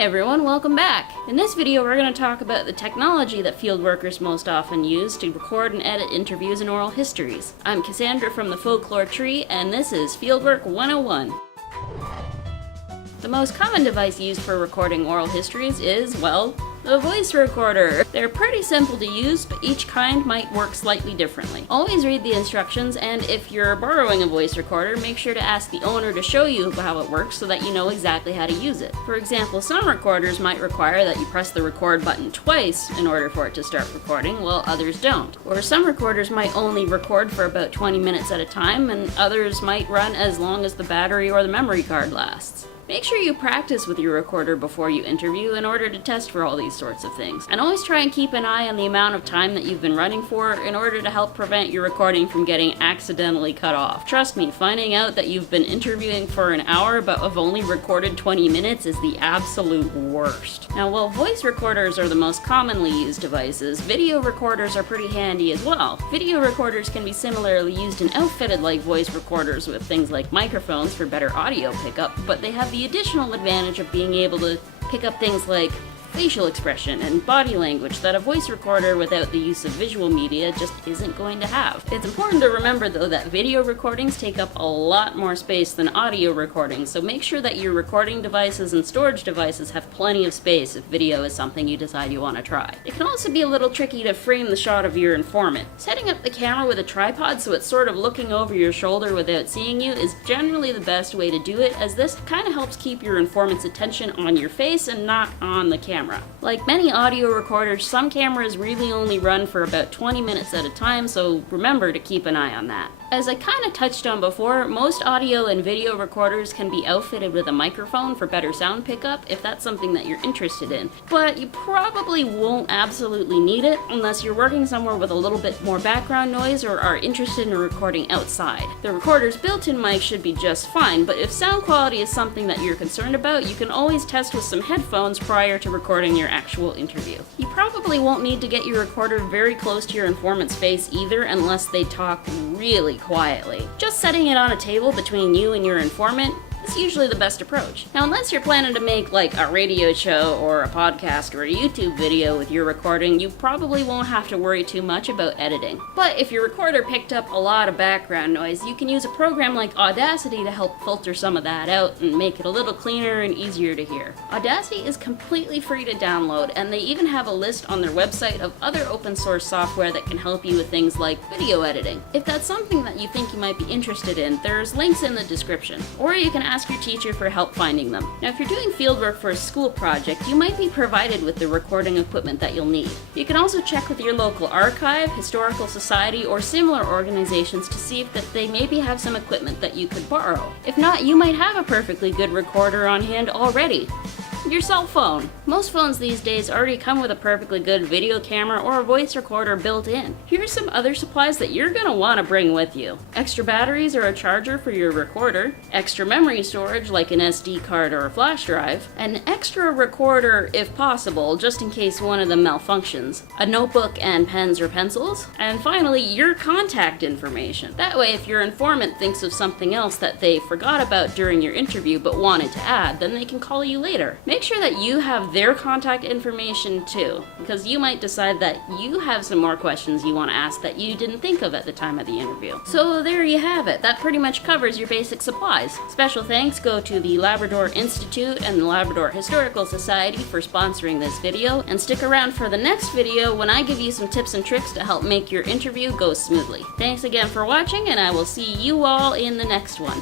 everyone, welcome back! In this video we're going to talk about the technology that field workers most often use to record and edit interviews and oral histories. I'm Cassandra from the Folklore Tree, and this is Fieldwork 101. The most common device used for recording oral histories is, well, the voice recorder. They're pretty simple to use, but each kind might work slightly differently. Always read the instructions, and if you're borrowing a voice recorder, make sure to ask the owner to show you how it works so that you know exactly how to use it. For example, some recorders might require that you press the record button twice in order for it to start recording, while others don't. Or some recorders might only record for about 20 minutes at a time, and others might run as long as the battery or the memory card lasts. Make sure you practice with your recorder before you interview in order to test for all these sorts of things. And always try and keep an eye on the amount of time that you've been running for in order to help prevent your recording from getting accidentally cut off. Trust me, finding out that you've been interviewing for an hour but have only recorded 20 minutes is the absolute worst. Now, while voice recorders are the most commonly used devices, video recorders are pretty handy as well. Video recorders can be similarly used and outfitted like voice recorders with things like microphones for better audio pickup, but they have the additional advantage of being able to pick up things like facial expression and body language that a voice recorder without the use of visual media just isn't going to have. It's important to remember though that video recordings take up a lot more space than audio recordings, so make sure that your recording devices and storage devices have plenty of space if video is something you decide you want to try. It can also be a little tricky to frame the shot of your informant. Setting up the camera with a tripod so it's sort of looking over your shoulder without seeing you is generally the best way to do it, as this kind of helps keep your informant's attention on your face and not on the camera. Like many audio recorders, some cameras really only run for about 20 minutes at a time, so remember to keep an eye on that. As I kind of touched on before, most audio and video recorders can be outfitted with a microphone for better sound pickup if that's something that you're interested in, but you probably won't absolutely need it unless you're working somewhere with a little bit more background noise or are interested in recording outside. The recorder's built-in mic should be just fine, but if sound quality is something that you're concerned about, you can always test with some headphones prior to recording your actual interview. You probably won't need to get your recorder very close to your informant's face either unless they talk really quietly. Just setting it on a table between you and your informant is usually the best approach. Now, unless you're planning to make like a radio show or a podcast or a YouTube video with your recording, you probably won't have to worry too much about editing. But if your recorder picked up a lot of background noise, you can use a program like Audacity to help filter some of that out and make it a little cleaner and easier to hear. Audacity is completely free to download, and they even have a list on their website of other open source software that can help you with things like video editing. If that's something that you think you might be interested in, there's links in the description, or you can ask your teacher for help finding them. Now, if you're doing fieldwork for a school project, you might be provided with the recording equipment that you'll need. You can also check with your local archive, historical society, or similar organizations to see if they maybe have some equipment that you could borrow. If not, you might have a perfectly good recorder on hand already. Your cell phone. Most phones these days already come with a perfectly good video camera or a voice recorder built in. Here's some other supplies that you're going to want to bring with you. Extra batteries or a charger for your recorder, extra memory storage like an SD card or a flash drive, an extra recorder if possible just in case one of them malfunctions, a notebook and pens or pencils, and finally your contact information. That way if your informant thinks of something else that they forgot about during your interview but wanted to add, then they can call you later. Make sure that you have their contact information too, because you might decide that you have some more questions you want to ask that you didn't think of at the time of the interview. So there you have it. That pretty much covers your basic supplies. Special thanks go to the Labrador Institute and the Labrador Historical Society for sponsoring this video, and stick around for the next video when I give you some tips and tricks to help make your interview go smoothly. Thanks again for watching, and I will see you all in the next one.